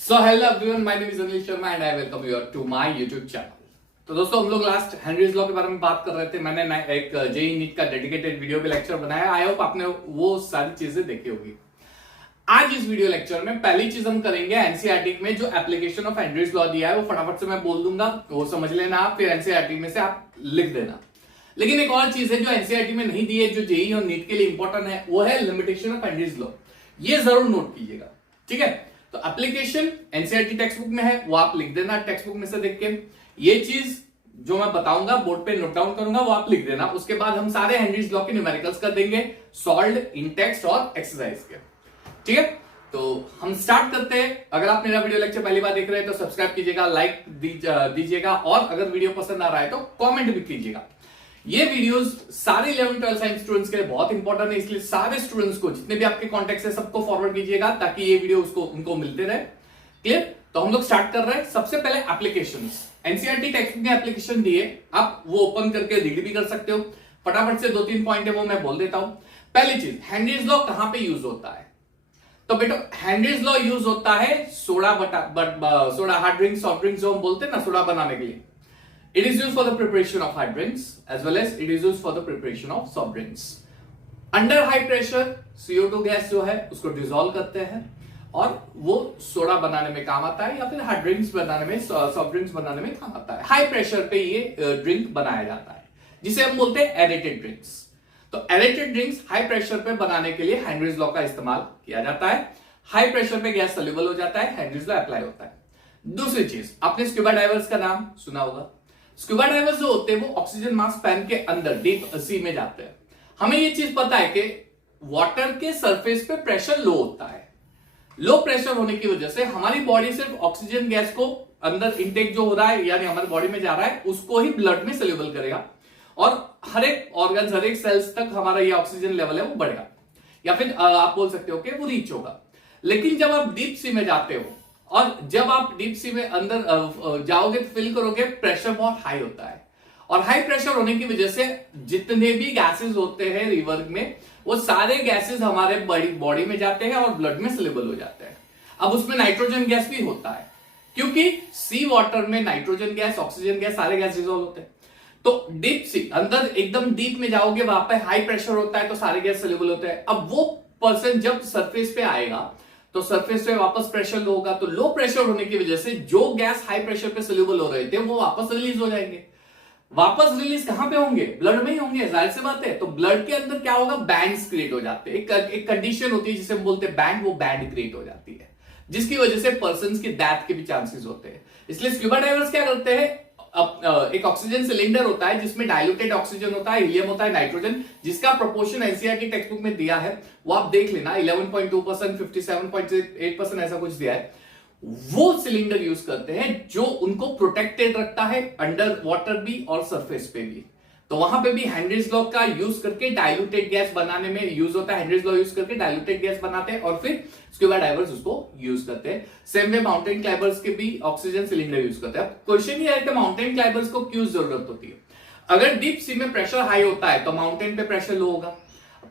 So hello everyone, my name is Anil Sharma and I welcome you to my YouTube channel. तो दोस्तों, हम लोग last Henrys law के बारे में बात कर रहे थे। मैंने एक जेई नीट का डेडिकेटेड वीडियो पे लेक्चर बनाया। आई होप आपने वो सारी चीजें देखी होगी। आज इस वीडियो लेक्चर में पहली चीज हम करेंगे एनसीईआरटी में जो एप्लीकेशन ऑफ हेनरीज लॉ दिया है वो फटाफट से मैं बोल दूंगा, वो समझ लेना आप, फिर एनसीईआरटी में से आप लिख देना। लेकिन एक और चीज है जो एनसीईआरटी में नहीं दी है, जो जेई और नीट के लिए इंपॉर्टेंट है, वो है लिमिटेशन ऑफ हेनरीज लॉ। ये जरूर नोट कीजिएगा, ठीक है। तो एप्लीकेशन एनसीईआरटी टेक्स्ट बुक में है, वो आप लिख देना टेक्स्ट बुक में से देख के। ये चीज जो मैं बताऊंगा बोर्ड पे नोट डाउन करूंगा, वो आप लिख देना। उसके बाद हम सारे हेनरीज लॉ के न्यूमेरिकल्स कर देंगे, सॉल्व्ड इन टेक्स्ट और एक्सरसाइज के, ठीक है। तो हम स्टार्ट करते हैं। अगर आप मेरा वीडियो लेक्चर पहली बार देख रहे हैं तो सब्सक्राइब कीजिएगा, लाइक दीजिएगा, और अगर वीडियो पसंद आ रहा है तो कमेंट भी कीजिएगा। ये वीडियोस सारे 11-12 साइंस स्टूडेंट्स के लिए बहुत इंपॉर्टेंट है, इसलिए सारे स्टूडेंट्स को, जितने भी आपके कॉन्टेक्ट है, सबको फॉरवर्ड कीजिएगा ताकि ये वीडियो उनको मिलते रहे। क्लियर? तो हम लोग स्टार्ट कर रहे हैं। सबसे पहले एप्लीकेशंस। एनसीईआरटी टेक्स्ट बुक में एप्लीकेशन दिए, आप वो ओपन करके रीड भी कर सकते हो। फटाफट से 2-3 पॉइंट है वो मैं बोल देता हूं। पहली चीज, हेनरीज लॉ कहां पे यूज होता है? तो बेटा, हेनरीज लॉ यूज होता है soda hard drink, soft drink जो हम बोलते हैं ना, सोडा बनाने के लिए। It is used for the preparation of hard drinks as well as it is used for the preparation of soft drinks. Under high pressure CO2 gas जो है उसको डिसॉल्व करते हैं और वो सोडा बनाने में काम आता है, या फिर हार्ड ड्रिंक्स बनाने में, सॉफ्ट ड्रिंक्स बनाने में काम आता है। हाई प्रेशर पे ये ड्रिंक बनाया जाता है, जिसे हम बोलते हैं एरेटेड ड्रिंक्स। तो एरेटेड ड्रिंक्स हाई प्रेशर पे बनाने के लिए हेनरीज लॉ का इस्तेमाल किया जाता है। हाई प्रेशर पे गैस सोल्यूबल हो जाता है, हेनरीज लॉ अप्लाई होता है। दूसरी चीज, आपने स्क्यूबा डाइवर्स का नाम सुना होगा। स्क्यूबा डाइवर्स जो होते हैं वो ऑक्सीजन मास्क पहन के अंदर डीप सी में जाते हैं। हमें ये चीज पता है कि वाटर के सरफेस पे प्रेशर लो होता है। लो प्रेशर होने की वजह से हमारी बॉडी सिर्फ ऑक्सीजन गैस को अंदर इंटेक जो हो रहा है, यानी हमारी बॉडी में जा रहा है, उसको ही ब्लड में सोल्यूबल करेगा, और हर एक ऑर्गन, हर एक सेल्स तक हमारा ये ऑक्सीजन लेवल है वो बढ़ेगा, या फिर आप बोल सकते हो कि वो रीच होगा। लेकिन जब आप डीप सी में जाते हो, और जब आप डीप सी में अंदर जाओगे तो फील करोगे प्रेशर बहुत हाई होता है, और हाई प्रेशर होने की वजह से जितने भी गैसेस होते हैं रिवर में, वो सारे गैसेस हमारे बॉडी में जाते हैं और ब्लड में सोल्यूबल हो जाते हैं। अब उसमें नाइट्रोजन गैस भी होता है, क्योंकि सी वाटर में नाइट्रोजन गैस, ऑक्सीजन गैस, सारे गैस डिसॉल्व होते हैं। तो डीप सी, अंदर एकदम डीप में जाओगे, वहां पे हाई प्रेशर होता है, तो सारे गैस सोल्यूबल होते हैं। अब वो पर्सन जब सरफेस पे आएगा तो सरफेस पे वापस प्रेशर लो होगा, तो लो प्रेशर होने की वजह से जो गैस हाई प्रेशर पे सोल्यूबल हो रहे थे वो वापस रिलीज हो जाएंगे। वापस रिलीज कहां पे होंगे? ब्लड में ही होंगे, जाहिर सी बात है। तो ब्लड के अंदर क्या होगा? बैंड्स क्रिएट हो जाते हैं। एक कंडीशन होती है जिसे हम बोलते हैं बैंड, वो बैंड क्रिएट हो जाती है, जिसकी वजह से पर्सन की डेथ के भी चांसेस होते हैं। इसलिए स्क्यूबा डाइवर्स क्या करते हैं, एक ऑक्सीजन सिलेंडर होता है जिसमें डाइल्यूटेड ऑक्सीजन होता है, हीलियम होता है, नाइट्रोजन, जिसका प्रोपोर्शन एनसीईआरटी टेक्स्ट बुक में दिया है, वो आप देख लेना। 11.2%, 57.8% ऐसा कुछ दिया है। वो सिलेंडर यूज करते हैं जो उनको प्रोटेक्टेड रखता है अंडर वाटर भी और सरफेस पे भी। तो वहां पे भी हेनरीज लॉ का यूज करके डाइल्यूटेड गैस बनाने में यूज होता है। हेनरीज लॉ यूज करके डाइल्यूटेड गैस बनाते हैं और फिर स्क्यूबा डाइवर्स उसको यूज करते हैं। सेम वे माउंटेन क्लाइंबर्स के भी ऑक्सीजन सिलेंडर यूज करते हैं। क्वेश्चन ये है कि माउंटेन क्लाइंबर्स को क्यों जरूरत होती है? अगर डीप सी में प्रेशर हाई होता है तो माउंटेन पे प्रेशर लो होगा।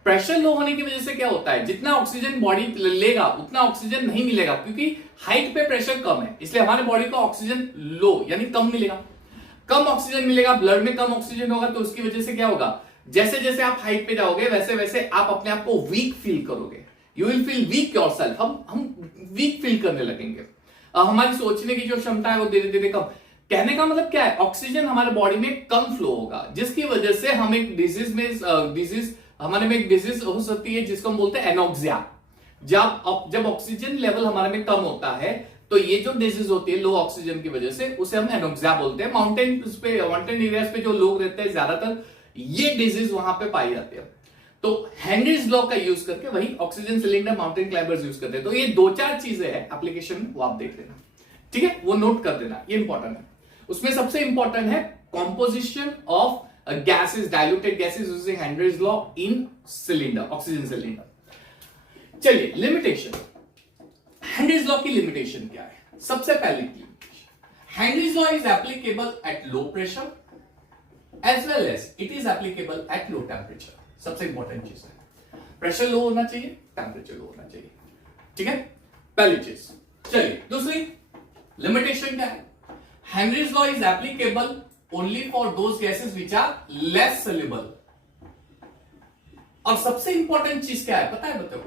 प्रेशर लो होने की वजह से क्या होता है, जितना ऑक्सीजन बॉडी लेगा उतना ऑक्सीजन नहीं मिलेगा, क्योंकि हाइट पे प्रेशर कम है, इसलिए हमारे बॉडी को ऑक्सीजन लो यानी कम मिलेगा। कम ऑक्सीजन मिलेगा, ब्लड में कम ऑक्सीजन होगा, तो उसकी वजह से क्या होगा, जैसे जैसे आप हाइट पे जाओगे वैसे वैसे आप अपने आप को वीक फील करोगे। You will feel weak yourself. हम वीक फील करने लगेंगे। हमारी सोचने की जो क्षमता है वो धीरे धीरे कम। कहने का मतलब क्या है, ऑक्सीजन हमारे बॉडी में कम फ्लो होगा, जिसकी वजह से हम एक डिजीज हमारे में एक डिजीज हो सकती है जिसको हम बोलते हैं एनोक्सिया। जब ऑक्सीजन लेवल हमारे में कम होता है तो ये जो डिजीज होती है लो ऑक्सीजन की वजह से, उसे हम एनोक्सिया बोलते हैं। माउंटेन एरियाज पे जो लोग रहते हैं ज्यादातर ये डिजीज वहां पे पाई जाती है। तो हेनरीज लॉ का यूज करके वही oxygen cylinder mountain climbers use करते हैं। तो ये 2-4 चीजें हैं एप्लीकेशन में, वो आप देख लेना, ठीक है, वो नोट कर देना, ये इंपॉर्टेंट है। उसमें सबसे इंपॉर्टेंट है composition of gases, diluted gases using Henry's law in cylinder, oxygen cylinder. चलिए, लिमिटेशन। हेनरीज लॉ की लिमिटेशन क्या है? सबसे पहले की Henry's law is applicable at low pressure as well as it is applicable at low temperature. सबसे important चीज है, प्रेशर लो होना चाहिए, टेम्परेचर लो होना चाहिए, ठीक है। पहली चीज, चलिए दूसरी लिमिटेशन क्या है? Henry's law is applicable only for those gases which are less soluble. और सबसे इंपॉर्टेंट चीज क्या है पता है? बताओ,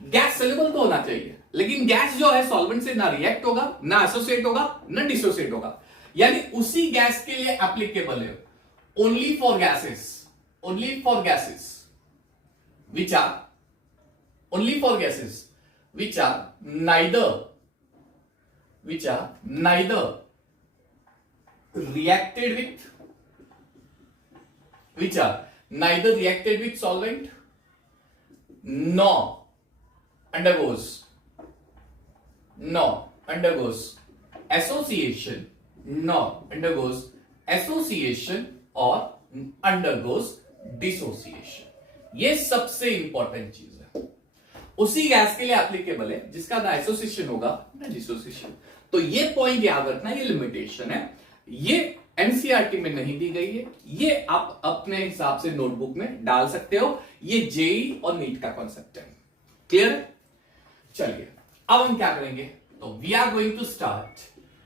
गैस सोल्यूबल तो होना चाहिए, लेकिन गैस जो है सॉल्वेंट से ना रिएक्ट होगा, ना एसोसिएट होगा, ना डिसोसिएट होगा। यानी उसी गैस के लिए एप्लीकेबल है only for gases which are neither reacted with solvent nor undergoes association or undergoes dissociation। ये सबसे इंपॉर्टेंट चीज है। उसी गैस के लिए एप्लीकेबल है जिसका ना एसोसिएशन होगा ना डिसोसिएशन। तो ये पॉइंट याद रखना, ये लिमिटेशन है, ये एनसीईआरटी में नहीं दी गई है, ये आप अपने हिसाब से नोटबुक में डाल सकते हो। ये जेई और नीट का कॉन्सेप्ट है। क्लियर है? चलिए अब हम क्या करेंगे, तो we are going to start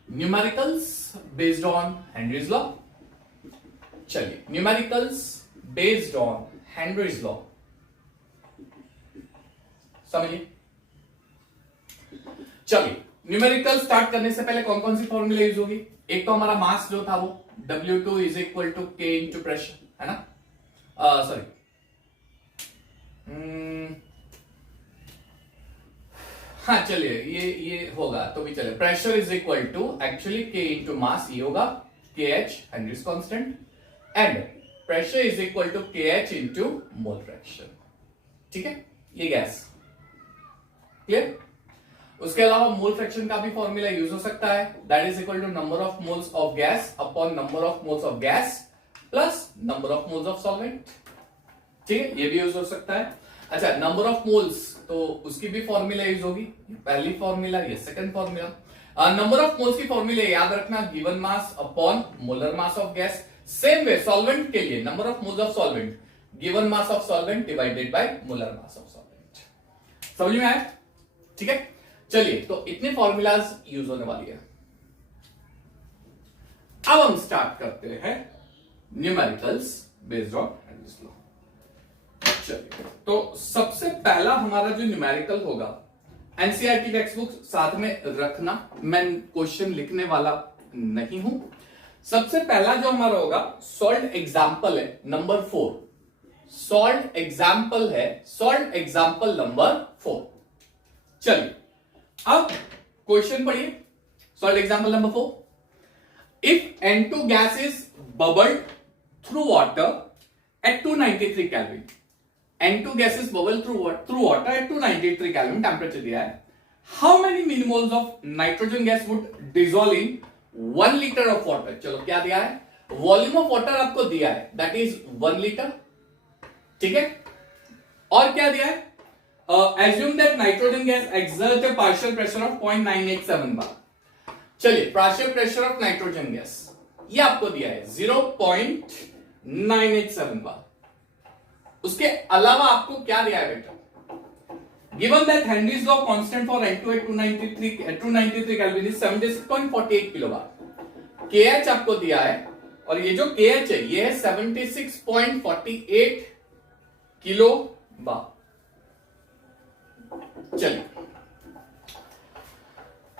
numericals based on Henry's law. चलिए numericals based on Henry's law समझिए। चलिए न्यूमेरिकल स्टार्ट करने से पहले कौन कौन सी फॉर्मूला यूज होगी? एक तो हमारा मास जो था वो W2 is equal to K into pressure, है ना? सॉरी, हाँ चलिए ये होगा तो भी चले। Pressure is equal to actually K into mass, ये होगा KH Henry's constant, and pressure is equal to KH into mole fraction. ठीक है, ये गैस क्लियर। उसके अलावा मोल फ्रैक्शन का भी फॉर्मूला यूज हो सकता है, that is equal to number of moles of gas upon number of moles of gas plus number of moles of solvent. ठीक है, ये भी यूज हो सकता है। अच्छा, नंबर ऑफ मोल्स तो उसकी भी फॉर्मूला यूज होगी, पहली फॉर्मूला, ये second formula. Number of moles की फॉर्मूला याद रखना, given mass upon molar mass of gas. Same way solvent के लिए number of moles of solvent given mass of solvent divided by molar mass of solvent. समझ में आया? ठीक है, चलिए तो इतने फॉर्मूलाज यूज होने वाली है। अब हम स्टार्ट करते हैं numericals based on Henry's law. चलिए तो सबसे पहला हमारा जो न्यूमेरिकल होगा, एनसीईआरटी टेक्स्ट बुक साथ में रखना, मैं क्वेश्चन लिखने वाला नहीं हूं। सबसे पहला जो हमारा होगा सॉल्व एग्जाम्पल है नंबर 4। सॉल्व एग्जाम्पल है, सॉल्व एग्जाम्पल नंबर 4। चलिए अब क्वेश्चन पढ़िए, solve example number 4। If N2 gas is bubbled through water at 293 kelvin, N2 gas is bubbled through water at 293 kelvin temperature दिया है, how many millimoles of nitrogen gas would dissolve in 1 litre of water. चलो क्या दिया है, volume of water आपको दिया है, that is 1 litre. ठीक है, और क्या दिया है, assume that nitrogen gas exerts a partial pressure of 0.987 bar। चलिए partial pressure of nitrogen gas ये आपको दिया है 0.987 बार। उसके अलावा आपको क्या दिया है बेटा, given that Henry's law constant for N2 at 293 kelvin is 76.48 kilo bar. KH आपको दिया है, और ये जो KH है ये है 76.48 किलो बार। चलिए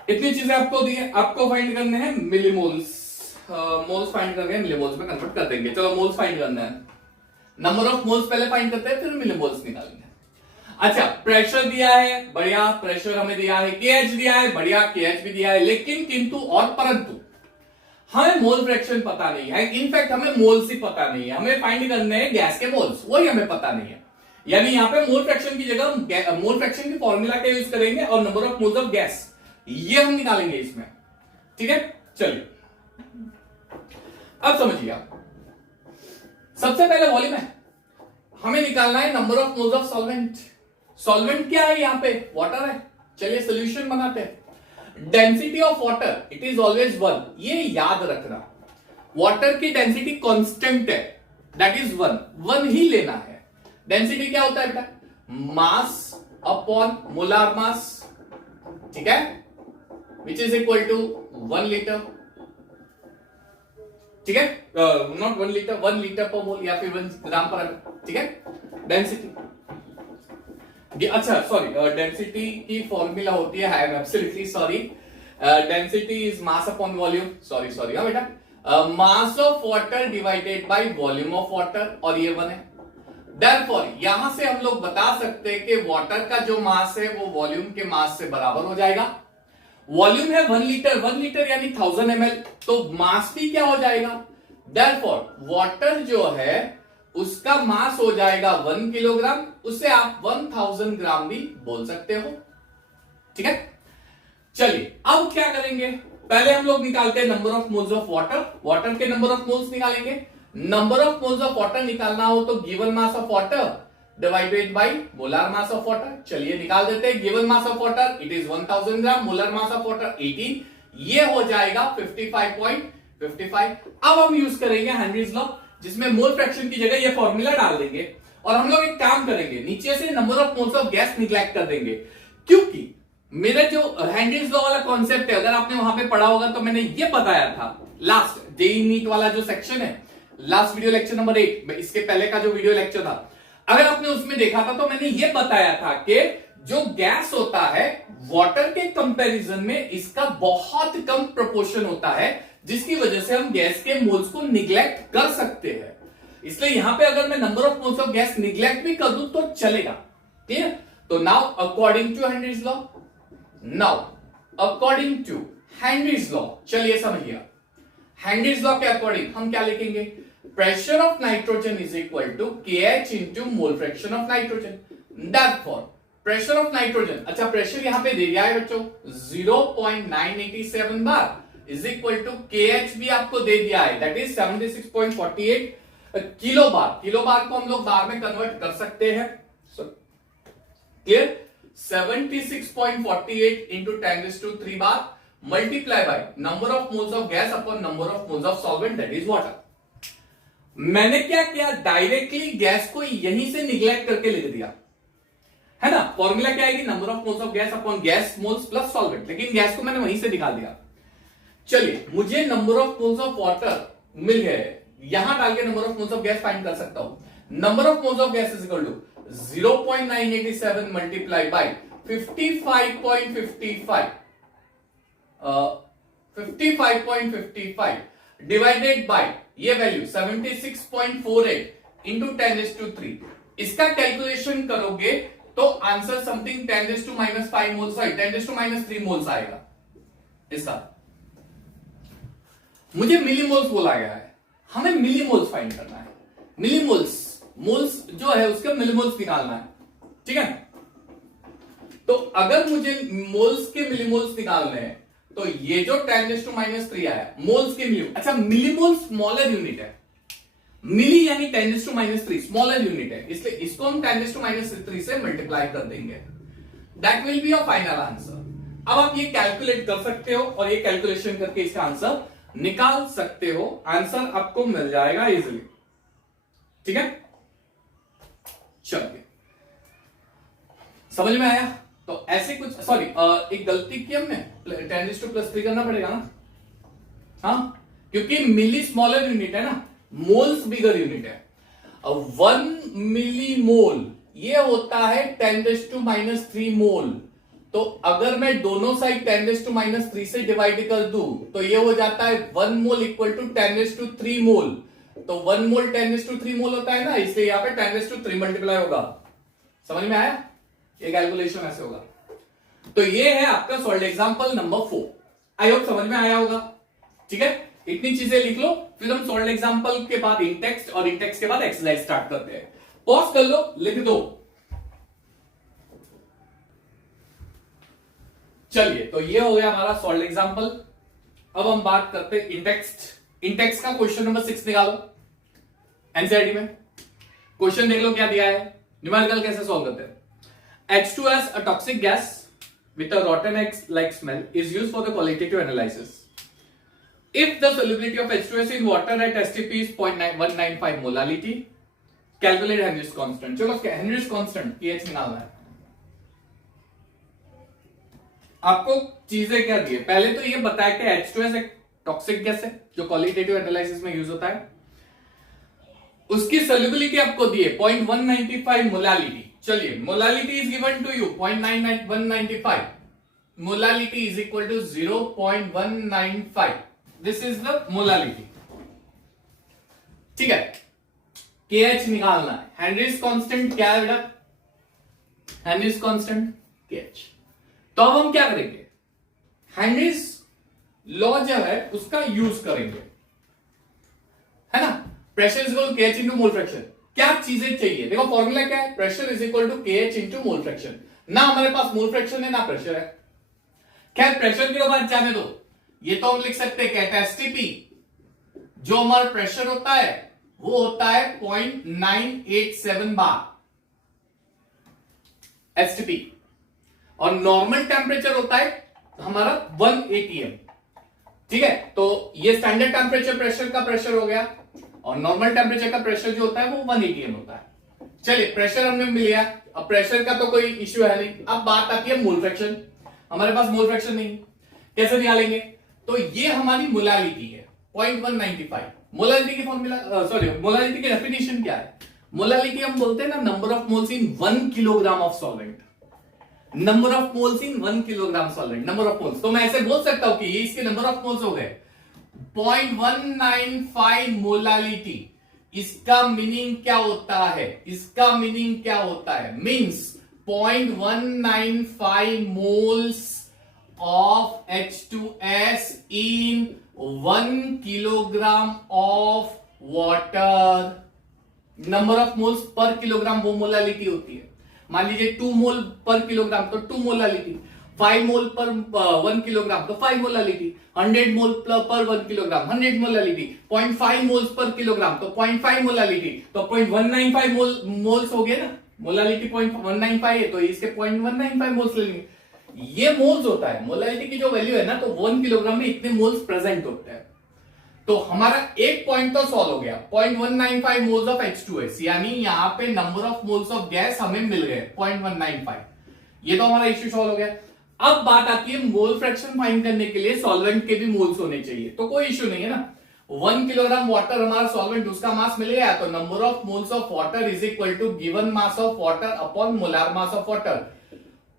इतनी चीजें आपको दी है, आपको फाइंड करने हैं मिलीमोल्स। मोल्स फाइंड करने हैं, मिलीमोल्स में कन्वर्ट कर देंगे। चलो मोल्स फाइंड करना है, नंबर ऑफ मोल्स पहले फाइंड करते हैं, फिर मिलीमोल्स निकालेंगे। अच्छा, प्रेशर दिया है, बढ़िया, प्रेशर हमें दिया है, KH दिया है, बढ़िया, KH भी दिया है, लेकिन किंतु और परंतु हमें मोल फ्रैक्शन पता नहीं है। इनफैक्ट हमें मोल्स ही पता नहीं है, हमें फाइंड करने हैं गैस के मोल्स, वही हमें पता नहीं है। यानी यहां पे मोल फ्रैक्शन की जगह मोल फ्रैक्शन की फॉर्मूला का यूज करेंगे और number of moles of gas ये हम निकालेंगे इसमें। ठीक है, चलिए अब समझिए आप, सबसे पहले वॉल्यूम है, हमें निकालना है number of moles of solvent. Solvent क्या है, यहां पे वाटर है। चलिए सॉल्यूशन बनाते हैं। Density of water it is always 1, ये याद रखना। वाटर की डेंसिटी कांस्टेंट है, दैट इज 1 ही लेना है। डेंसिटी क्या होता है बेटा, मास अपॉन मोलार मास। ठीक है, which is equal to 1 litre, ठीक है, नॉट 1 लीटर, 1 लीटर पर मोल या फिर 1 ग्राम पर एमएल, ठीक है। डेंसिटी, अच्छा सॉरी, डेंसिटी की फॉर्मूला होती है, I am absolutely sorry, density is mass upon volume, sorry हाँ बेटा, मास of water divided by volume of water, और ये 1 है। Therefore, यहां से हम लोग बता सकते हैं कि वाटर का जो मास है वो वॉल्यूम के मास से बराबर हो जाएगा। वॉल्यूम है 1 लीटर, 1 लीटर यानी 1000 ml, तो मास भी क्या हो जाएगा? Therefore, वाटर जो है उसका मास हो जाएगा 1 किलोग्राम, उसे आप 1000 ग्राम भी बोल सकते हो, ठीक है। चलिए अब क्या करेंगे, पहले हम लोग निकालते हैं number of moles of water, water के नंबर ऑफ मोल्स निकालेंगे। Number of moles of water निकालना हो तो given mass of water divided by molar mass of water. चलिए निकाल देते हैं, given mass of water it is 1000 gram, molar mass of water 18, ये हो जाएगा 55.55। अब हम यूज करेंगे हेनरीज लॉ, जिसमें मोल फ्रैक्शन की जगह ये फॉर्मूला डाल देंगे, और हम लोग एक काम करेंगे, नीचे से number of moles of gas neglect कर देंगे, क्योंकि मेरा जो हेनरीज लॉ वाला कॉन्सेप्ट है, अगर आपने वहां पे पढ़ा होगा तो मैंने ये बताया था लास्ट जेईई नीट वाला जो सेक्शन है, लास्ट वीडियो लेक्चर नंबर 8, इसके पहले का जो वीडियो लेक्चर था, अगर आपने उसमें देखा था तो मैंने ये बताया था कि जो गैस होता है वाटर के कंपैरिजन में इसका बहुत कम प्रोपोर्शन होता है, जिसकी वजह से हम गैस के मोल्स को निग्लेक्ट कर सकते हैं। इसलिए यहां पे अगर मैं number of moles of gas neglect भी कर दूं तो चलेगा, ठीक है। तो now according to Henry's law, चलिए समझिए, हेनरीज लॉ के अकॉर्डिंग हम क्या लिखेंगे, pressure of nitrogen is equal to KH into mole fraction of nitrogen. Therefore, pressure of nitrogen, अच्छा प्रेशर यहां पे दे दिया है बच्चों 0.987 bar is equal to KH भी आपको दे दिया है, that is 76.48 kilo bar. Kilo बार को हम लोग बार में कन्वर्ट कर सकते हैं, clear, 76.48 into 10⁻³ bar multiply by number of moles of gas upon number of moles of solvent, that is water. मैंने क्या किया, डायरेक्टली गैस को यहीं से निग्लेक्ट करके लिख दिया, है ना। फॉर्मूला क्या आएगी, number of moles of gas upon gas moles plus solvent, लेकिन गैस को मैंने वहीं से निकाल दिया। चलिए मुझे number of moles of water मिल गए, यहां डाल के number of moles of gas find कर सकता हूं। Number of moles of gas is equal to 0.987 multiply by 55.55 divided by ये वैल्यू 76.48 इंटू 10⁻³। इसका कैलकुलेशन करोगे तो आंसर समथिंग 10⁻⁻5 मोल्स, 10⁻³ मोल्स आएगा इसका। मुझे मिलीमोल्स बोला गया है, हमें मिलीमोल्स फाइंड करना है, मिलीमोल्स, मोल्स जो है उसका मिलीमोल्स निकालना है, ठीक है। तो अगर मुझे मोल्स के मिलीमोल्स निकालने हैं तो ये जो 10⁻³ आया मोल्स के मिलीमोल, अच्छा मिलीमोल स्मॉलर यूनिट है, मिली यानी 10⁻³ स्मॉलर यूनिट है, इसलिए इसको हम 10⁻³ से मल्टीप्लाई कर देंगे, that will be your final answer. अब आप ये कैलकुलेट कर सकते हो और ये कैलकुलेशन करके इसका आंसर निकाल सकते हो, आंसर आपको मिल जाएगा इजिली, ठीक है। चलिए समझ में आया, तो ऐसे कुछ, सॉरी एक गलती की हमने, 10⁻+3 करना पड़ेगा ना, हाँ, क्योंकि मिली स्मॉलर यूनिट है ना, मोल्स बिगर यूनिट है। 1 मिली मोल ये होता है 10⁻³ मोल, तो अगर मैं दोनों साइड 10⁻³ से डिवाइड कर दूं तो ये हो जाता है 1 मोल इक्वल टू 10⁻³ मोल, तो 1 मोल 10⁻³ मोल होता है ना, इसलिए यहां पे 10⁻³ मल्टीप्लाई होगा। समझ में आया, ये कैलकुलेशन ऐसे होगा। तो ये है आपका solve example number 4, I hope समझ में आया होगा, ठीक है। इतनी चीजें लिख लो, फिर हम सॉल्व एग्जांपल के बाद इन टेक्स्ट और इन टेक्स्ट के बाद एक्सरसाइज स्टार्ट करते हैं। पॉज कर लो, लिख दो। चलिए तो ये हो गया हमारा सॉल्व एग्जांपल। अब हम बात करते हैं इंटेक्स्ट। इंटेक्स्ट का क्वेश्चन नंबर 6 निकालो एनसीईआरटी में। क्वेश्चन देख लो क्या दिया है, न्यूमेरिकल कैसे सॉल्व करते हैं। H2S, a toxic gas with a rotten egg-like smell, is used for the qualitative analysis. If the solubility of H2S in water at STP is 0.195 molality, calculate Henry's constant. चलो Henry's constant pH निकालना है। आपको चीजें क्या दी है, पहले तो ये बताया कि H2S एक टॉक्सिक गैस है जो क्वालिटेटिव एनालिसिस में यूज होता है। उसकी सॉल्युबिलिटी आपको दी है 0.195 मोलालिटी। चलिए, molality is given to you 0.195, molality is equal to 0.195, this is the molality. ठीक है, KH निकालना है। हेनरीज कांस्टेंट क्या है बेटा? Henrys constant KH। तो अब हम क्या करेंगे, हेनरीज लॉ जो है उसका यूज करेंगे, है ना। Pressure is equal to KH into mole fraction. क्या चीजें चाहिए, देखो फॉर्मूला क्या है, pressure is equal to KH into mole fraction. ना हमारे पास मोल फ्रैक्शन है ना प्रेशर है। खैर प्रेशर की बात जाने दो, ये तो हम लिख सकते हैं कहते हैं STP, जो हमारा प्रेशर होता है वो होता है 0.987 बार STP, और नॉर्मल टेम्परेचर होता है हमारा 1 atm। ठीक है, तो ये स्टैंडर्ड टेम्परेचर प्रेशर का प्रेशर हो गया, और नॉर्मल टेम्परेचर का प्रेशर जो होता है वो 1 atm होता है। चलिए, प्रेशर हमने मिल गया, अब प्रेशर का तो कोई इश्यू है नहीं। अब बात आती है मोल फ्रैक्शन। हमारे पास मोल फ्रैक्शन नहीं, कैसे निकालेंगे? तो ये हमारी मोलालिटी है 0.195। मोलालिटी की फॉर्मूला, सॉरी, मोलालिटी की डेफिनेशन क्या है? मोलालिटी हम बोलते हैं ना, number of moles in 1 kilogram of solvent. Number of moles in 1 kilogram solvent, number of moles. तो मैं ऐसे बोल सकता हूं कि ये इसके नंबर ऑफ मोल्स हो गए 0.195 मोलालिटी। इसका मीनिंग क्या होता है? इसका मीनिंग क्या होता है? Means 0.195 moles of H2S in 1 kilogram of water. Number of moles per kilogram वो मोलालिटी होती है। मान लीजिए 2 मोल पर किलोग्राम तो 2 मोलालिटी, 5 मोल पर 1 किलोग्राम तो 5 मोलालिटी, 100 मोल पर 1 kilogram 100 molality, 0.5 moles per kilogram तो 0.5 मोलालिटी, तो 0.195 मोल्स हो गए ना। मोलालिटी 0.195 है तो इसके 0.195 मोल्स लेंगे। ये मोल्स होता है, मोलालिटी की जो वैल्यू है ना, तो 1 किलोग्राम में इतने मोल्स प्रेजेंट होते हैं। तो हमारा एक पॉइंट तो सॉल्व हो गया, 0.195 मोल्स ऑफ H2S, यानी यहां पे number of moles of gas हमें मिल गए 0.195। ये तो हमारा इश्यू सॉल्व हो गया। अब बात आती है मोल फ्रैक्शन फाइंड करने के लिए सॉल्वेंट के भी मोल्स होने चाहिए, तो कोई इश्यू नहीं है ना। 1 किलोग्राम वाटर हमारा सॉल्वेंट, उसका मास मिल गया, तो number of moles of water is equal to given mass of water upon molar mass of water.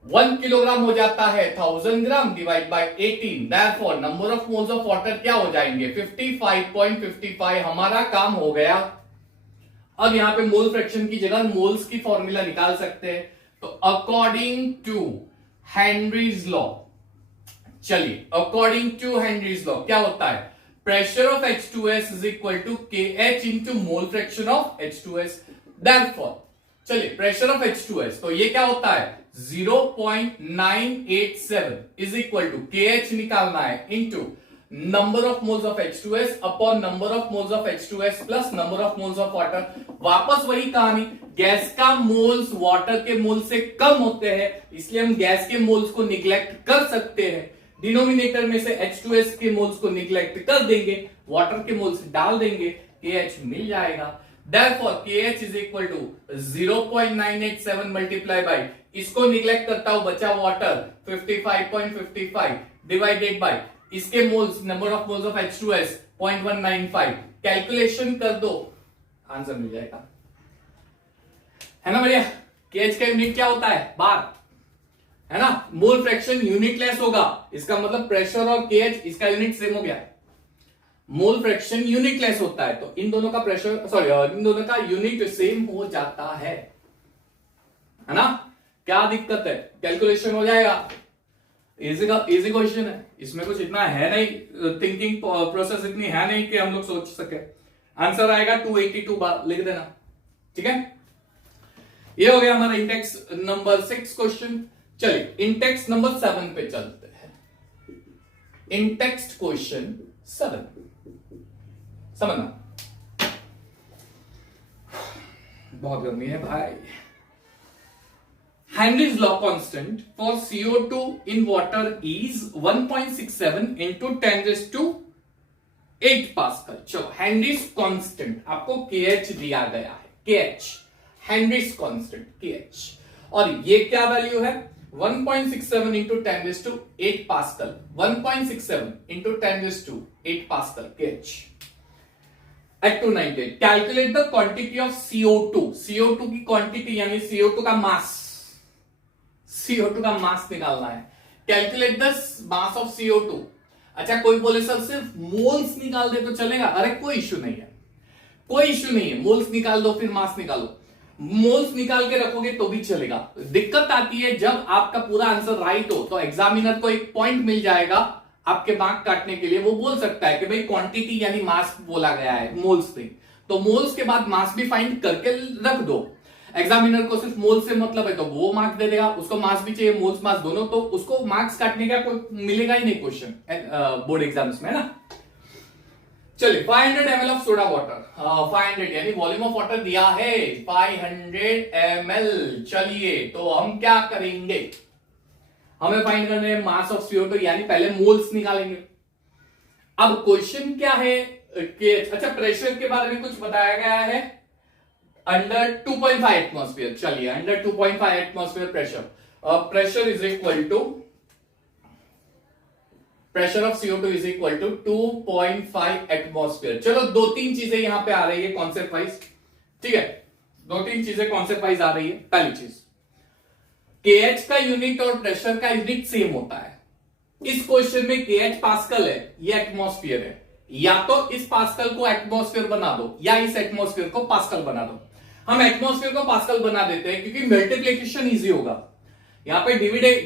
1 kilogram हो जाता है 1000 gram divide by 18, therefore number of moles of water क्या हो जाएंगे 55.55। हमारा काम हो गया। अब यहां पे मोल फ्रैक्शन की जगह मोल्स की फॉर्मूला निकाल सकते हैं। तो अकॉर्डिंग टू हेनरीज लॉ, चलिए अकॉर्डिंग टू हेनरीज लॉ क्या होता है, pressure of H2S is equal to KH into mole fraction of H2S। Therefore चलिए प्रेशर ऑफ H2S, तो ये क्या होता है 0.987 इज इक्वल टू KH निकालना है into number of moles of H2S upon number of moles of H2S plus number of moles of water. वापस वही कहानी, गैस का मोल्स वाटर के मोल से कम होते हैं, इसलिए हम गैस के मोल्स को निग्लेक्ट कर सकते हैं। डिनोमिनेटर में से H2S के मोल्स को निग्लेक्ट कर देंगे, वाटर के मोल्स डाल देंगे, KH मिल जाएगा। Therefore KH is equal to 0.987 multiply by, इसको निग्लेक्ट करता हूं, बचा वाटर 55.55 डिवाइडेड बाई इसके moles, number of moles of H2S 0.195। Calculation कर दो, आंसर मिल जाएगा, है ना बढ़िया। KH का यूनिट क्या होता है? बार, है ना। मोल फ्रैक्शन यूनिटलेस होगा, इसका मतलब प्रेशर और KH इसका यूनिट सेम हो गया। मोल फ्रैक्शन यूनिटलेस होता है तो इन दोनों का प्रेशर, सॉरी इन दोनों का यूनिट सेम हो जाता है ना। क्या दिक्कत है, कैलकुलेशन हो जाएगा। इजी क्वेश्चन है, इसमें कुछ इतना है नहीं, थिंकिंग प्रोसेस इतनी है नहीं कि हम लोग सोच सके। आंसर आएगा 282 बार, लिख देना, ठीक है। ये हो गया हमारा इंटेक्स नंबर 6 क्वेश्चन। चलिए इंटेक्स नंबर 7 पे चलते हैं। इंटेक्स्ट क्वेश्चन 7 समझना, बहुत गर्मी है भाई। Henry's law constant for CO2 in water is 1.67 into 10 raised to 8 pascal. चलो Henry's constant आपको KH दिया गया है, KH Henry's constant KH, और ये क्या वैल्यू है 1.67 into 10 raised to 8 Pascal. 1.67 into 10 raised to 8 Pascal KH. At 298. Calculate the quantity of CO2. CO2 की क्वांटिटी यानी CO2 का मास. CO2 का मास निकालना है. Calculate the mass of CO2. अच्छा, कोई बोले सर सिर्फ मोल्स निकाल दे तो चलेगा? अरे कोई इश्यू नहीं है, कोई इश्यू नहीं है. मोल्स निकाल दो फिर मास निकालो. मोल्स निकाल के रखोगे तो भी चलेगा. दिक्कत आती है जब आपका पूरा आंसर राइट हो तो एग्जामिनर को एक पॉइंट मिल जाएगा आपके मार्क काटने के लिए. वो बोल सकता है कि भाई क्वांटिटी यानी मास बोला गया है, मोल्स नहीं. तो मोल्स के बाद मास भी फाइंड करके रख दो. एग्जामिनर को सिर्फ मोल्स से मतलब है तो वो मार्क्स दे देगा. उसको मास भी चाहिए, मोल्स मास दोनों, तो उसको मार्क्स काटने का कोई मिलेगा ही नहीं क्वेश्चन बोर्ड एग्जाम्स में ना. चलिए 500 ml ऑफ सोडा वाटर. 500 यानी वॉल्यूम ऑफ वाटर दिया है 500 ml. चलिए तो हम क्या करेंगे, हमें फाइंड करने हैं मास ऑफ CO2 यानी पहले मोल्स निकालेंगे. अब क्वेश्चन क्या है कि अच्छा प्रेशर के बारे में कुछ बताया गया है अंडर 2.5 एटमॉस्फेयर. चलिए under 2.5 atmosphere pressure. Pressure is equal to pressure of CO2 is equal to 2.5 atmosphere. चलो दो तीन चीजें यहां पे आ रही है कॉन्सेप्ट वाइज. ठीक है, दो तीन चीजें कॉन्सेप्ट वाइज आ रही है. पहली चीज KH का यूनिट और प्रेशर का यूनिट सेम होता है. इस क्वेश्चन में KH पास्कल है, ये एटमॉस्फेयर है. या तो इस पास्कल को एटमॉस्फेयर बना दो या इस एटमॉस्फेयर को पास्कल बना दो. हम एटमॉस्फेयर को पास्कल बना देते हैं क्योंकि मल्टीप्लिकेशन इजी होगा. यहां पे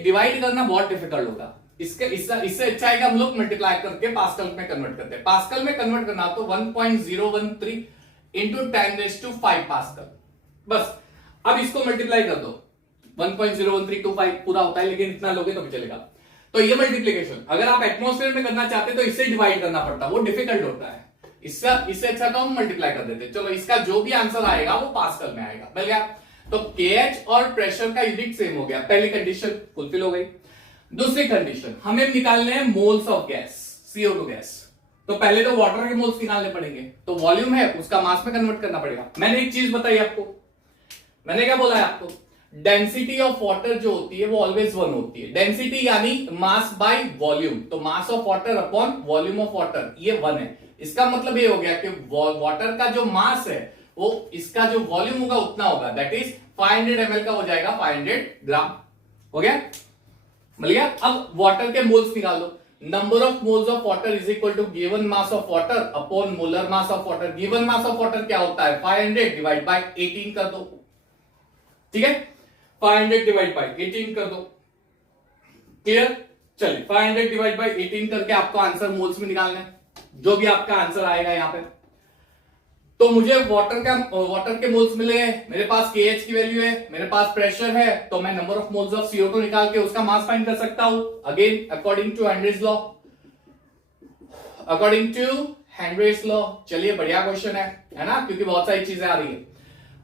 डिवाइड करना बहुत डिफिकल्ट होगा. इससे अच्छा है कि हम लोग मल्टीप्लाई करके पास्कल में कन्वर्ट करते हैं. पास्कल में कन्वर्ट करना तो 1.013 इंटू 10⁵ पास्कल. बस अब इसको मल्टीप्लाई कर दो. 1.01325 पूरा होता है लेकिन इतना लोगे तो भी चलेगा. तो ये मल्टीप्लिकेशन अगर आप एटमॉस्फेयर में करना चाहते तो इससे डिवाइड करना पड़ता, वो डिफिकल्ट होता है. इससे अच्छा तो हम मल्टीप्लाई कर देते. चलो इसका जो भी आंसर आएगा वो पास्कल में आएगा. मिल गया. तो KH और प्रेशर का यूनिट सेम हो गया. पहली कंडीशन फुलफिल हो गई. दूसरी कंडीशन हमें निकालने हैं moles of gas, CO2 gas. तो पहले तो वाटर के मोल्स निकालने पड़ेंगे. तो वॉल्यूम है उसका मास में कन्वर्ट करना पड़ेगा. मैंने एक चीज बताई आपको, मैंने क्या बोला है आपको, डेंसिटी ऑफ वाटर जो होती है वो ऑलवेज 1 होती है. डेंसिटी यानी मास बाय वॉल्यूम. तो mass of water upon volume of water ये 1 है. इसका मतलब ये हो गया कि वाटर का जो मास है वो इसका जो वॉल्यूम होगा उतना होगा. दैट इज 500 ml का हो जाएगा 500 ग्राम. हो गया, मिल गया. अब वाटर के मोल्स निकाल दो. Number of moles of water is equal to given mass of water upon molar mass of water. Given mass of water क्या होता है 500 डिवाइड बाय 18 कर दो. ठीक है, 500 डिवाइड बाय 18 कर दो. क्लियर. चलिए 500 डिवाइड बाय 18 करके आपको आंसर मोल्स में निकालना है. जो भी आपका आंसर आएगा यहां पे. तो मुझे वाटर के मोल्स मिले हैं, मेरे पास KH की वैल्यू है, मेरे पास प्रेशर है, तो मैं number of moles of CO2 निकाल के उसका मास फाइंड कर सकता हूं. Again according to Henry's law. According to Henry's law. चलिए बढ़िया क्वेश्चन है ना, क्योंकि बहुत सारी चीजें आ रही है.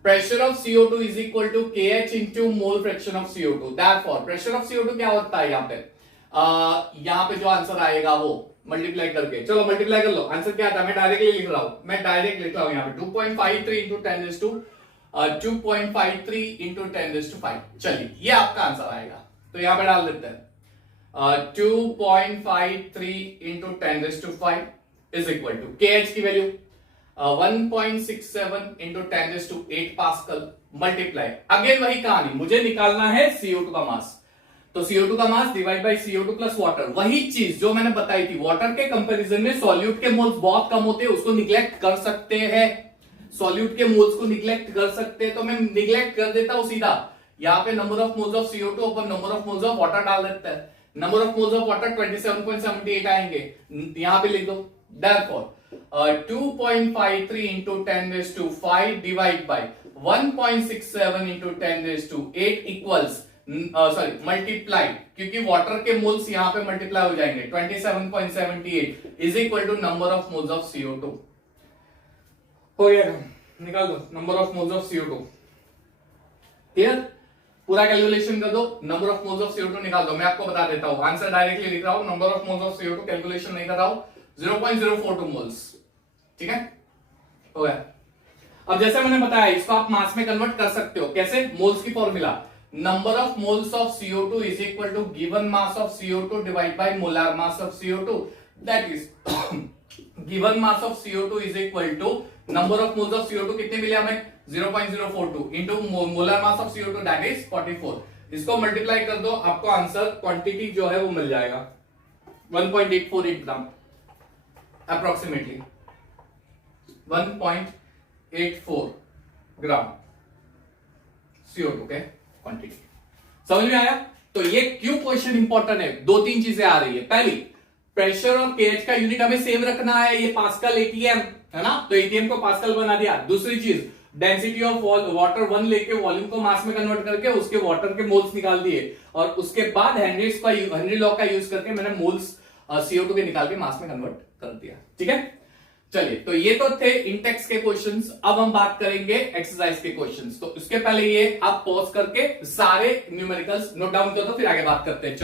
Pressure of CO2 is equal to KH into mole fraction of CO2. Therefore pressure of CO2 क्या होता है यहां पे जो आंसर आएगा वो मल्टीप्लाई करके. चलो मल्टीप्लाई कर लो. आंसर क्या था मैं डायरेक्टली लिख रहा हूं. मैं डायरेक्ट लिख रहा हूं यहां पे 2.53 इंटू 2.53 इंटू 10⁵. चलिए ये आपका आंसर आएगा. तो यहां पे डाल देते हैं 2.53 into 10⁵ is equal to KH की value 1.67 into 10⁸ pascal multiply. Again वही कहानी, मुझे निकालना है CO2 का मास. तो CO2 का mass divide by CO2 plus water. वही चीज जो मैंने बताई थी. वाटर के कंपैरिजन में सॉल्यूट के मोल्स बहुत कम होते हैं, उसको निग्लेक्ट कर सकते हैं. सॉल्यूट के मोल्स को निग्लेक्ट कर सकते हैं, तो मैं निग्लेक्ट कर देता हूं सीधा. यहाँ पे number of moles of CO2 upon number of moles of water डाल देते हैं. Number of moles of water 27.78 आएंगे. यहां पे लिख दो. Therefore 2.53 into 10⁵ divide by 1.67 into 10⁸ equals multiply, क्योंकि वाटर के मोल्स यहां पे मल्टीप्लाई हो जाएंगे. 27.78 is equal to number of moles of CO2. हो गया, निकाल दो number of moles of CO2. Clear. पूरा कैलकुलेशन कर दो. Number of moles of CO2 निकाल दो. मैं आपको बता देता हूं, आंसर डायरेक्टली लिख रहा हूं. Number of moles of CO2 calculation नहीं कर रहा हूं. 0.042 मोल्स. ठीक है, हो गया. अब जैसे मैंने बताया इसको आप मास में कन्वर्ट कर सकते हो. कैसे? मोल्स की formula number of moles of CO2 is equal to given mass of CO2 divided by molar mass of CO2. That is given mass of CO2 is equal to number of moles of CO2 कितने मिले हमें 0.042 into molar mass of CO2 that is 44. इसको multiply कर दो, आपको answer quantity जो है वो मिल जाएगा 1.848 ग्राम अप्रोक्सीमेटली 1.84 ग्राम CO2 के क्वांटिटी। समझ में आया? तो ये क्यों क्वेश्चन इंपॉर्टेंट है, दो तीन चीजें आ रही है। पहली, प्रेशर और केएच का यूनिट हमें सेम रखना है, ये पास्कल एटीएम है ना, तो एटीएम को पास्कल बना दिया। दूसरी चीज, डेंसिटी ऑफ वाटर 1 लेके वॉल्यूम को मास में कन्वर्ट करके उसके वाटर के मोल्स निकाल दिए, और उसके बाद हेनरी लॉ का यूज करके मैंने मोल्स CO2 के निकाल के मास में कन्वर्ट कर दिया। ठीक है, चलिए, तो ये तो थे इंटेक्स के क्वेश्चंस। अब हम बात करेंगे एक्सरसाइज के क्वेश्चंस। तो इसके पहले ये आप पॉज करके सारे न्यूमेरिकल्स नोट डाउन कर दो, फिर आगे बात करते हैं।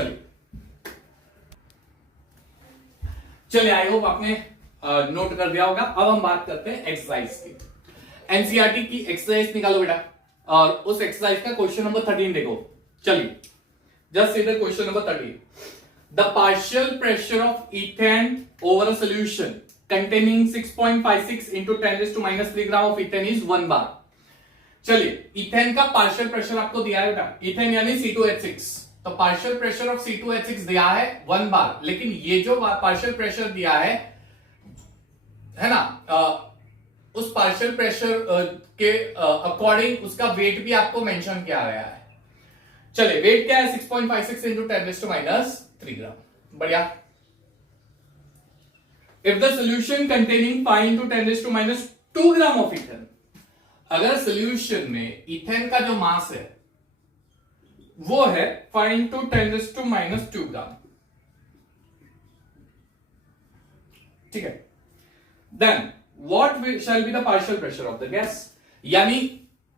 चलिए, आई होप आपने नोट कर दिया होगा। अब हम बात करते हैं एक्सरसाइज की। एनसीईआरटी की एक्सरसाइज निकालो बेटा, और उस एक्सरसाइज का क्वेश्चन नंबर 13 देखो। चलिए, just see the question number 13। The partial pressure of ethane over a solution containing 6.56 into 10⁻³ gram of ethane is 1 बार। चलिए, इथेन का पार्शियल प्रेशर आपको दिया है बेटा, इथेन यानी C2H6, तो पार्शियल प्रेशर ऑफ C2H6 दिया है 1 बार। लेकिन ये जो पार्शियल प्रेशर दिया है ना, उस पार्शियल प्रेशर के अकॉर्डिंग उसका वेट भी आपको मेंशन किया गया है। चलिए, वेट क्या है 6.56 into 10⁻³ ग्राम। बढ़िया। If the solution containing 5 into 10⁻² gram of ethane, अगर सोल्यूशन में इथेन का जो मास है वो है 5 into 10⁻² ग्राम, ठीक है, then what shall be the partial pressure of the gas? यानी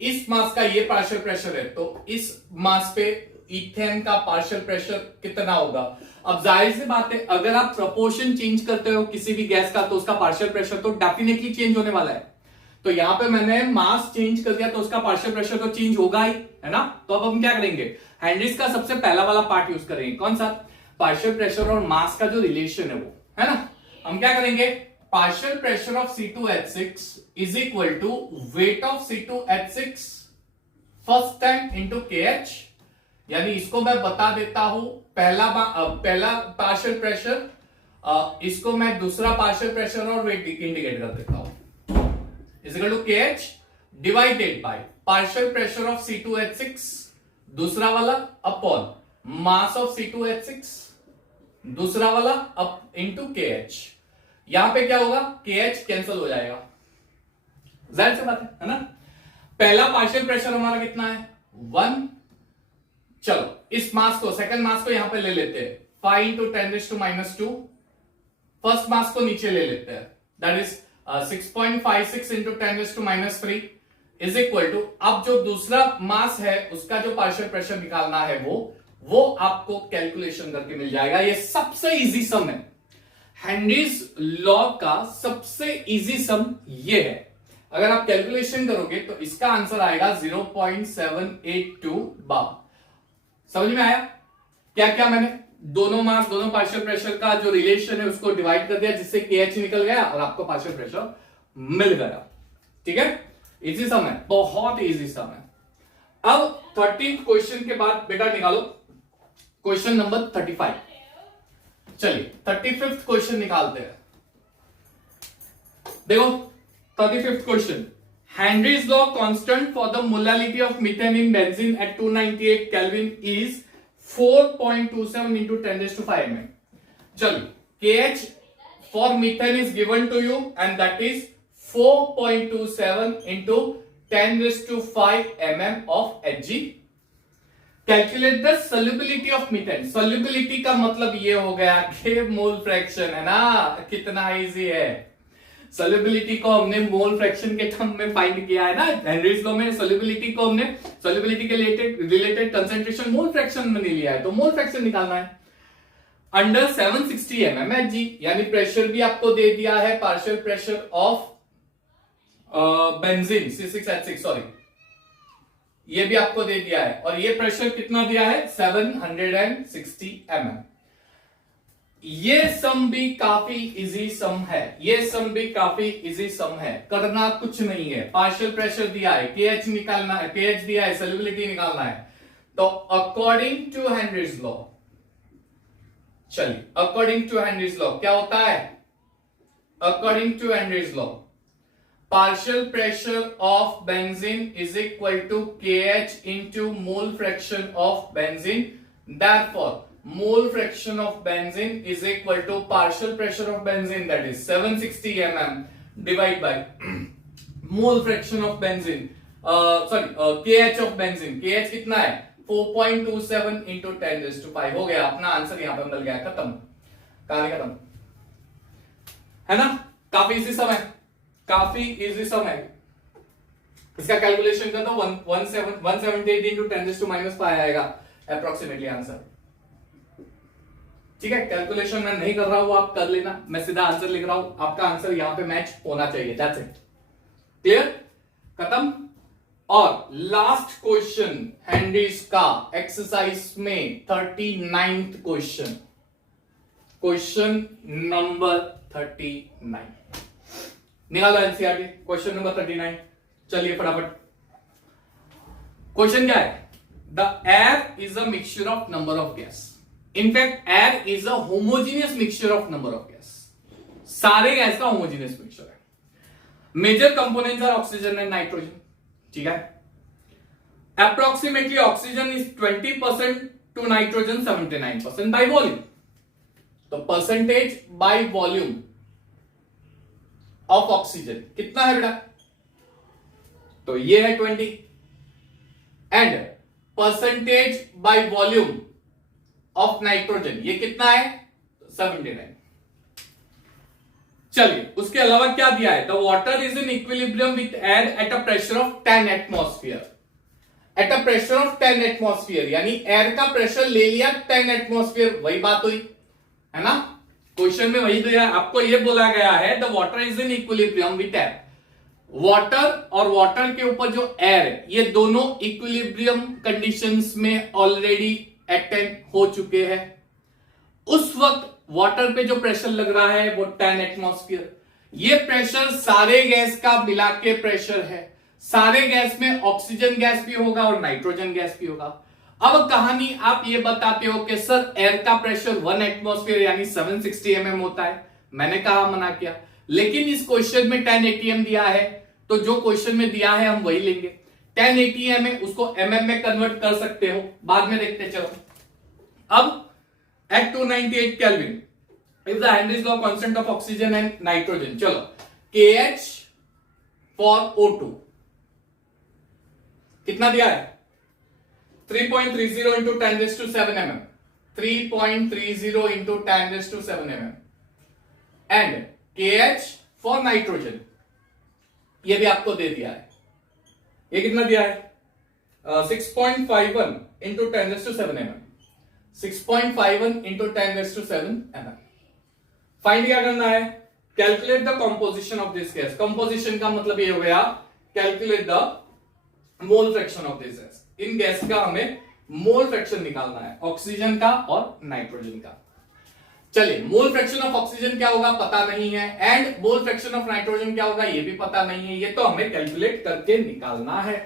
इस मास का ये पार्शियल प्रेशर है, तो इस मास पे इथेन का पार्शियल प्रेशर कितना होगा। अब जाहिर सी बात है, अगर आप प्रोपोर्शन चेंज करते हो किसी भी गैस का, तो उसका पार्शियल प्रेशर तो डेफिनेटली चेंज होने वाला है। तो यहां पे मैंने मास चेंज कर दिया, तो उसका पार्शियल प्रेशर तो चेंज होगा ही, है ना। तो अब हम क्या करेंगे, हेनरीज का सबसे पहला वाला पार्ट यूज करेंगे। कौन सा? पार्शियल प्रेशर और मास का जो रिलेशन है वो, है ना। हम क्या करेंगे, partial pressure of C2H6 is equal to weight of C2H6 first time into KH, यानी इसको मैं बता देता हूं पहला पार्शियल प्रेशर, इसको मैं दूसरा पार्शियल प्रेशर और वेट इंडिकेट कर देता हूं, is equal to KH divided by partial pressure of C2H6 दूसरा वाला अपॉन मास ऑफ C2H6 दूसरा वाला अप इंटू KH। यहां पे क्या होगा, KH कैंसिल हो जाएगा, जाहिर सी बात है ना। पहला पार्शियल प्रेशर हमारा कितना है 1। चलो, इस मास को, सेकंड मास को यहां पे ले लेते हैं 5 into 10⁻², फर्स्ट मास को नीचे ले लेते हैं, that is 6.56 into 10⁻³ is equal to, अब जो दूसरा मास है उसका जो पार्शियल प्रेशर निकालना है वो आपको कैलकुलेशन करके मिल जाएगा। ये सबसे इजी सम है, हेनरीज लॉ का सबसे इजी सम ये है। अगर आप कैलकुलेशन करोगे तो इसका आंसर आएगा 0.782 बार। समझ में आया? क्या क्या मैंने दोनों मास, दोनों पार्शियल प्रेशर का जो रिलेशन है उसको डिवाइड कर दिया, जिससे KH निकल गया और आपको पार्शियल प्रेशर मिल गया। ठीक है, इजी सम है, बहुत इजी सम है। अब 13th क्वेश्चन के बाद बेटा निकालो क्वेश्चन नंबर 35। चलिए, 35th क्वेश्चन निकालते हैं। देखो 35th question, Henry's law constant for the molality of methane in benzene at 298 Kelvin is 4.27 into 10⁵ mm. चलिए, KH for methane is given to you and that is 4.27 into 10⁵ mm of Hg. Calculate the solubility of methane. Solubility का मतलब ये हो गया कि mole fraction, है ना, कितना इजी है। सोल्युबिलिटी को हमने मोल फ्रैक्शन के टर्म में फाइंड किया है ना, हेनरीज लॉ में सोल्युबिलिटी को हमने सोल्युबिलिटी के रिलेटेड कंसंट्रेशन मोल फ्रैक्शन में लिया है, तो मोल फ्रैक्शन निकालना है अंडर 760 mm Hg, यानी प्रेशर भी आपको दे दिया है, partial pressure of benzene C6H6, sorry ये भी आपको दे दिया है, और ये प्रेशर कितना दिया है 760 mm। ये सम भी काफी इजी सम है, ये सम भी काफी इजी सम है, करना कुछ नहीं है। पार्शियल प्रेशर दिया है, KH निकालना है, KH दिया है, सॉल्युबिलिटी निकालना है। तो अकॉर्डिंग टू हेनरीज लॉ, चलिए अकॉर्डिंग टू हेनरीज लॉ क्या होता है, according to Henry's law partial pressure of benzene is equal to KH into mole fraction of benzene. Therefore, mole fraction of benzene is equal to partial pressure of benzene, that is 760 mm divided by mole fraction of benzene. KH of benzene. KH कितना है 4.27 into 10⁵ हो गया। अपना answer यहां पे मिल गया, खत्म, कहानी खत्म, है ना। काफी इजी सम है, काफी इजी सम है। इसका कैलकुलेशन कर दो 178 इंटू 10⁻5 आएगा अप्रोक्सीमेटली आंसर। ठीक है, कैलकुलेशन मैं नहीं कर रहा हूं, आप कर लेना, मैं सीधा आंसर लिख रहा हूं, आपका आंसर यहां पे मैच होना चाहिए, दैट्स इट। क्लियर, खत्म। और लास्ट क्वेश्चन हेनरीज का एक्सरसाइज में 39th क्वेश्चन, क्वेश्चन नंबर 39 निकालो एनसीईआरटी, क्वेश्चन नंबर 39। चलिए फटाफट, क्वेश्चन क्या है, the air is a mixture of number of gas. In fact air is a homogeneous mixture of number of gas, सारे gas का homogeneous mixture है। Major components are oxygen and nitrogen, ठीक है। Approximately oxygen is 20% to nitrogen 79% by volume. तो percentage by volume of oxygen कितना है बेटा, तो ये है 20, and percentage by volume of nitrogen ये कितना है 79। चलिए उसके अलावा क्या दिया है, the water is in equilibrium with air at a pressure of 10 atmosphere. At a pressure of 10 atmosphere यानी एयर का प्रेशर ले लिया 10 एटमॉस्फेयर, वही बात हुई है ना, क्वेश्चन में वही दिया, आपको ये बोला गया है the water is in equilibrium with air. Water और वाटर के ऊपर जो एयर है ये दोनों इक्विलिब्रियम कंडीशंस में ऑलरेडी अटेन हो चुके हैं। उस वक्त वाटर पे जो प्रेशर लग रहा है वो 10 एटमॉस्फेयर। ये प्रेशर सारे गैस का मिला के प्रेशर है, सारे गैस में ऑक्सीजन गैस भी होगा और नाइट्रोजन गैस भी होगा। अब कहानी आप ये बताते हो कि सर एयर का प्रेशर 1 एटमॉस्फेयर यानी 760 mm होता है, मैंने कहा मना किया, लेकिन इस क्वेश्चन में 10 atm दिया है, तो जो क्वेश्चन में दिया है हम वही लेंगे। 10 atm है उसको mm में कन्वर्ट कर सकते हो, बाद में देखते चलो। अब at 298 Kelvin if the Henry's law constant of oxygen and nitrogen, चलो KH for O2 कितना दिया है 3.30 into 10⁷ mm, 3.30 into 10⁷ mm, and KH for nitrogen ये भी आपको दे दिया है, ये कितना दिया है 6.51 into 10⁷ mm, 6.51 into 10⁷ mm। Find क्या करना है, calculate the composition of this gas. Composition का मतलब ये हो गया calculate the mole fraction of this gas. In gas का हमें मोल फ्रैक्शन निकालना है, ऑक्सीजन का और नाइट्रोजन का। चलिए मोल फ्रैक्शन ऑफ ऑक्सीजन क्या होगा पता नहीं है, and mole fraction of nitrogen क्या होगा ये भी पता नहीं है, ये तो हमें कैलकुलेट करके निकालना है।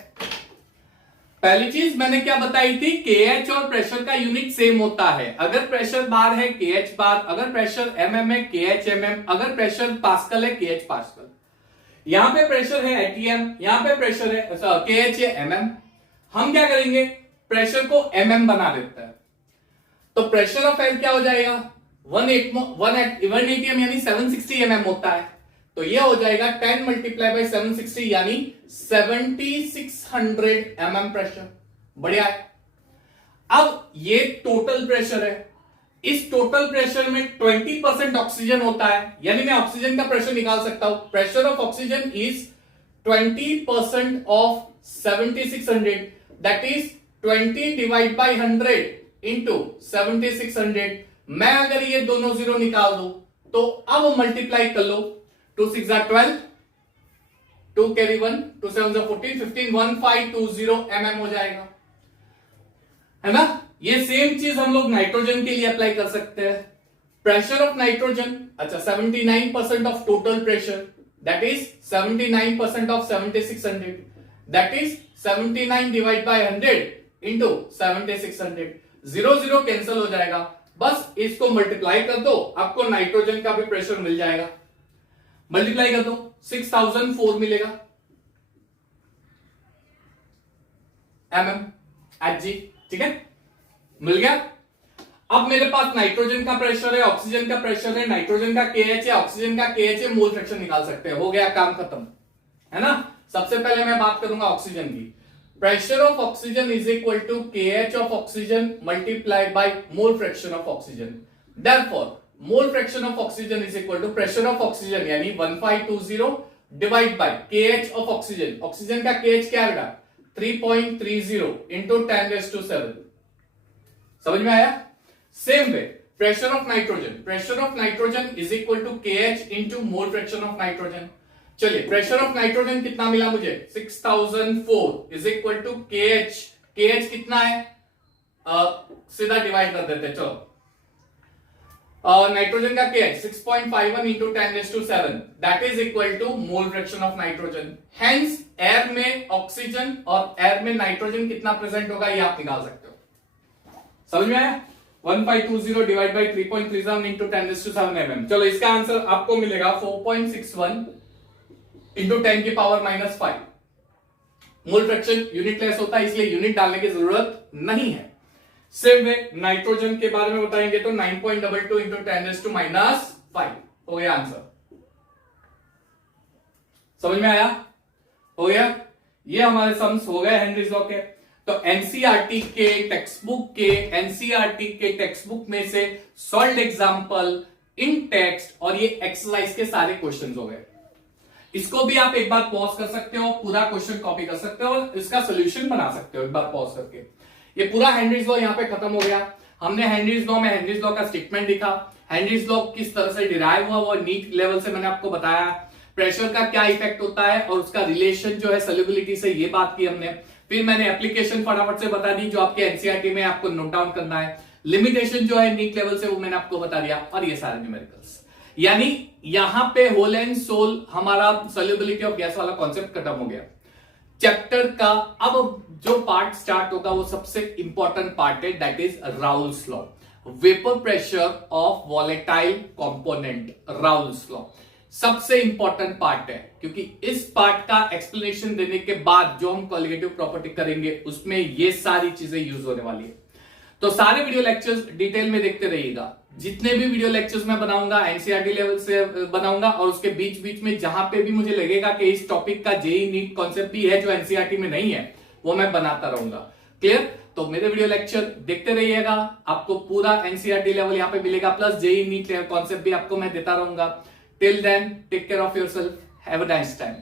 पहली चीज मैंने क्या बताई थी, KH और प्रेशर का यूनिट सेम होता है। अगर प्रेशर बार है KH बार, अगर प्रेशर mm है KH mm, अगर प्रेशर पास्कल है KH पास्कल। यहां पे प्रेशर है ATM, यहां पे प्रेशर है KH है mm। हम क्या करेंगे, प्रेशर को mm बना देते हैं, तो प्रेशर ऑफ एयर क्या हो जाएगा 1 atm यानी 760 mm होता है, तो ये हो जाएगा 10 मल्टीप्लाई बाई 760 यानी 7600 mm प्रेशर। बढ़िया है। अब ये टोटल प्रेशर है, इस टोटल प्रेशर में 20% ऑक्सीजन होता है, यानी मैं ऑक्सीजन का प्रेशर निकाल सकता हूं। Pressure of oxygen is 20% of 7600, that is 20 divide by 100 into 7600। मैं अगर ये दोनों जीरो निकाल दूं तो अब मल्टीप्लाई कर लो, 2 6 12, 2 कैरी 1, 2 7 14, 15, 1520 mm हो जाएगा, है ना। ये सेम चीज हम लोग नाइट्रोजन के लिए अप्लाई कर सकते हैं। प्रेशर ऑफ नाइट्रोजन, अच्छा 79% of total pressure, that is 79% of 7600, that is 79 divide by 100 into 7600, 0 0 cancel हो जाएगा, बस इसको मल्टीप्लाई कर दो, आपको नाइट्रोजन का भी प्रेशर मिल जाएगा। मल्टीप्लाई कर दो, 6004 मिलेगा mmHg, ठीक है, मिल गया। अब मेरे पास नाइट्रोजन का प्रेशर है, ऑक्सीजन का प्रेशर है, नाइट्रोजन का KH है, ऑक्सीजन का KH है, मोल फ्रैक्शन निकाल सकते हैं, हो गया काम खत्म, है ना। सबसे पहले मैं बात करूंगा ऑक्सीजन की। Pressure of oxygen is equal to KH of oxygen multiplied by mole fraction of oxygen. Therefore mole fraction of oxygen is equal to pressure of oxygen यानी 1520 divide by KH of oxygen, oxygen का KH क्या आएगा 3.30 into 10⁻⁷। समझ में आया। Same way pressure of nitrogen is equal to KH into mole fraction of nitrogen. चलिए pressure of nitrogen कितना मिला मुझे 6004 इज इक्वल टू KH कितना है, सीधा डिवाइड कर देते हैं, चलो। नाइट्रोजन का KH 6.51 into 10⁻⁷, that is equal to mole fraction of nitrogen. Hence air में ऑक्सीजन और एयर में नाइट्रोजन कितना प्रेजेंट होगा ये आप निकाल सकते हो। समझ में आया। 1520 डिवाइड बाई 3.37 इंटू 10⁻⁷ mm। चलो इसका आंसर आपको मिलेगा 4.61 इंटू 10 की power -5। Mole fraction unit less होता है इसलिए यूनिट डालने की जरूरत नहीं है। सेम वे नाइट्रोजन के बारे में बताएंगे तो 9.22 इंटू 10⁻⁵ हो गया आंसर। समझ में आया, हो गया। ये हमारे सम्स हो गए हेनरीज लॉ के। तो एनसीईआरटी के टेक्स्ट बुक में से सॉल्व्ड एग्जांपल इन टेक्स्ट और ये एक्सरसाइज के सारे क्वेश्चंस हो गए। इसको भी आप एक बार पॉज कर सकते हो, पूरा क्वेश्चन कॉपी कर सकते हो और इसका सोल्यूशन बना सकते हो एक बार पॉज करके। ये पूरा हेनरीज लॉ यहाँ पे खत्म हो गया। हमने हेनरीज लॉ में हेनरीज लॉ का स्टेटमेंट लिखा, हेनरीज लॉ किस तरह से डिराइव हुआ वो नीट लेवल से मैंने आपको बताया, प्रेशर का क्या इफेक्ट होता है और उसका रिलेशन जो है सॉल्युबिलिटी से, ये बात की हमने। फिर मैंने एप्लीकेशन फटाफट से बता दी जो आपके एनसीईआरटी में आपको नोट डाउन करना है, लिमिटेशन जो है नीट लेवल से वो मैंने आपको बता दिया, और ये सारे न्यूमेरिकल्स। यानी यहां पे होल एंड सोल हमारा सॉल्युबिलिटी ऑफ गैस वाला कॉन्सेप्ट खत्म हो गया चैप्टर का। अब जो पार्ट स्टार्ट होगा वो सबसे इंपॉर्टेंट पार्ट है, that is Raoult's law, vapour pressure of volatile component. Raoult's law सबसे इंपॉर्टेंट पार्ट है क्योंकि इस पार्ट का एक्सप्लेनेशन देने के बाद जो हम कॉलिगेटिव प्रॉपर्टी करेंगे उसमें ये सारी चीजें यूज होने वाली है। तो सारे वीडियो लेक्चर्स डिटेल में देखते रहिएगा। जितने भी वीडियो लेक्चर्स मैं बनाऊंगा एनसीईआरटी लेवल से बनाऊंगा और उसके बीच बीच में जहां पे भी मुझे लगेगा कि इस टॉपिक का जेईई नीट कॉन्सेप्ट भी है जो एनसीईआरटी में नहीं है वो मैं बनाता रहूंगा। क्लियर। तो मेरे वीडियो लेक्चर देखते रहिएगा, आपको पूरा एनसीईआरटी लेवल यहाँ पे मिलेगा, प्लस जेईई नीट कॉन्सेप्ट भी आपको मैं देता रहूंगा। Till then take care of yourself, have a nice time.